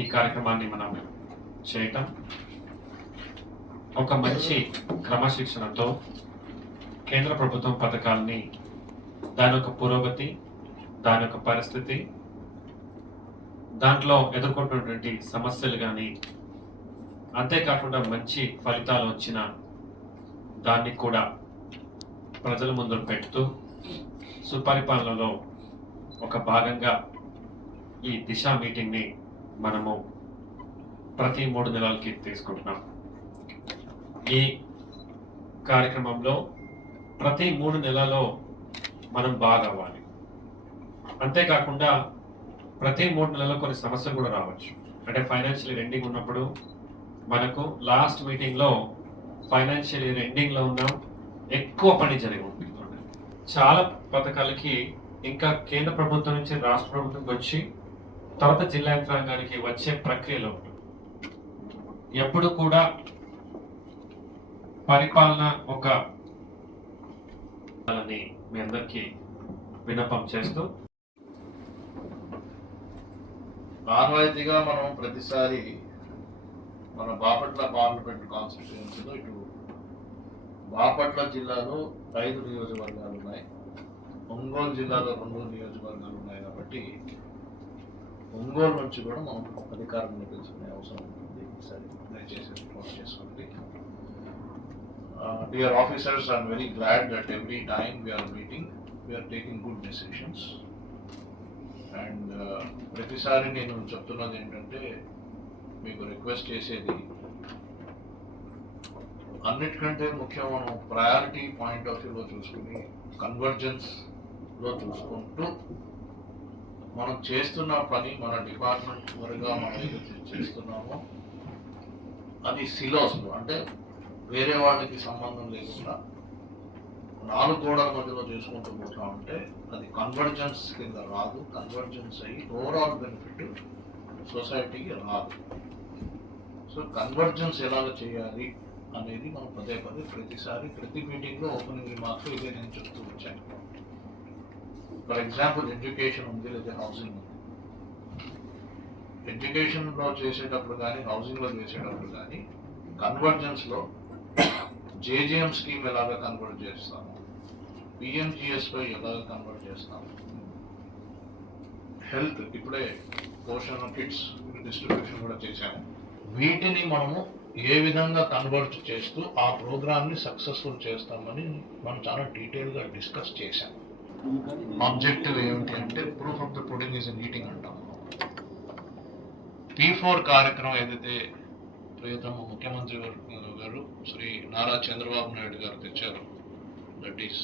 ఈ కార్యక్రమాన్ని మనం చేయటం ఒక మంచి క్రమశిక్షణతో కేంద్ర ప్రభుత్వం పథకాలని దాని యొక్క పురోగతి, దాని యొక్క పరిస్థితి, దాంట్లో ఎదుర్కొంటున్నటువంటి సమస్యలు కానీ, అంతేకాకుండా మంచి ఫలితాలు వచ్చిన దాన్ని కూడా ప్రజల ముందు పెడుతూ సుపరిపాలనలో ఒక భాగంగా ఈ దిశ మీటింగ్ని మనము ప్రతి 3 నెలలకి తీసుకుంటున్నాం. ఈ కార్యక్రమంలో ప్రతి 3 నెలల్లో మనం బాగా అవ్వాలి. అంతేకాకుండా ప్రతి 3 నెలల్లో కొన్ని సమస్యలు కూడా రావచ్చు. అంటే ఫైనాన్షియల్ ఎండింగ్ ఉన్నప్పుడు మనకు లాస్ట్ మీటింగ్లో ఫైనాన్షియల్ ఇయర్ ఎండింగ్లో ఉన్నాం, ఎక్కువ పని జరిగి ఉంటుంది. చాలా పథకాలకి ఇంకా కేంద్ర ప్రభుత్వం నుంచి రాష్ట్ర ప్రభుత్వంకి వచ్చి తర్వాత జిల్లా యంత్రాంగానికి వచ్చే ప్రక్రియలో ఉంటుంది. ఎప్పుడు కూడా పరిపాలన ఒక మీ అందరికీ విన్నపం చేస్తూ, ఆనవాయితీగా మనం ప్రతిసారి మన బాపట్ల పార్లమెంట్ కాన్స్టిట్యూయెన్సీలో ఇటు బాపట్ల జిల్లాలో 5 నియోజకవర్గాలు ఉన్నాయి, ఒంగోలు జిల్లాలో 2 నియోజకవర్గాలు ఉన్నాయి. కాబట్టి ఒంగోలు నుంచి కూడా మనం అధికారులను తెలుసుకునే అవసరం ఉంటుంది. సరే, దయచేసి రిపోర్ట్ చేసుకోండి. Dear officers, I am very glad that every time we are meeting, we are taking good decisions. And ప్రతిసారి నేను చెప్తున్నది ఏంటంటే, మీకు రిక్వెస్ట్ చేసేది అన్నిటికంటే ముఖ్యం మనం ప్రయారిటీ పాయింట్ ఆఫ్ వ్యూలో చూసుకుని కన్వర్జెన్స్లో చూసుకుంటూ మనం చేస్తున్న పని మన డిపార్ట్మెంట్ వరగా మనం ఏదైతే చేస్తున్నామో అది సిలోస్లో, అంటే వేరే వాళ్ళకి సంబంధం లేకుండా 4 గోడల మధ్యలో చేసుకుంటూ పోతా ఉంటే అది కన్వర్జెన్స్ కింద రాదు. కన్వర్జెన్స్ అయ్యి ఓవరాల్ బెనిఫిట్ సొసైటీకి రాదు. సో కన్వర్జెన్స్ ఎలాగ చేయాలి అనేది మనం పదే ప్రతిసారి ప్రతి మీటింగ్లో ఓపెనింగ్ రిమార్క్స్ ఇదే నేను చెప్తూ వచ్చాను. ఫర్ ఎగ్జాంపుల్ ఎడ్యుకేషన్ ఉంది, లేదా హౌసింగ్ ఉంది. ఎడ్యుకేషన్లో చేసేటప్పుడు కానీ, హౌసింగ్లో చేసేటప్పుడు కానీ కన్వర్జెన్స్లో జేజేఎం స్కీమ్ ఎలాగ కన్వర్ట్ చేస్తాము, పిఎంజిఎస్పై ఎలాగ కన్వర్ట్ చేస్తాము, హెల్త్ ఇప్పుడే పోషణ కిట్స్ డిస్ట్రిబ్యూషన్ కూడా చేశాము. వీటిని మనము ఏ విధంగా కన్వర్ట్ చేస్తూ ఆ ప్రోగ్రామ్ని సక్సెస్ఫుల్ చేస్తామని మనం చాలా డీటెయిల్గా డిస్కస్ చేశాము. ఆబ్జెక్టివ్ ఏమిటి అంటే proof of the pudding is in eating అంటాం. P4 కార్యక్రమం ఏదైతే ప్రియతమ ముఖ్యమంత్రి గారు శ్రీ నారా చంద్రబాబు నాయుడు గారు తెచ్చారు, దట్ ఈస్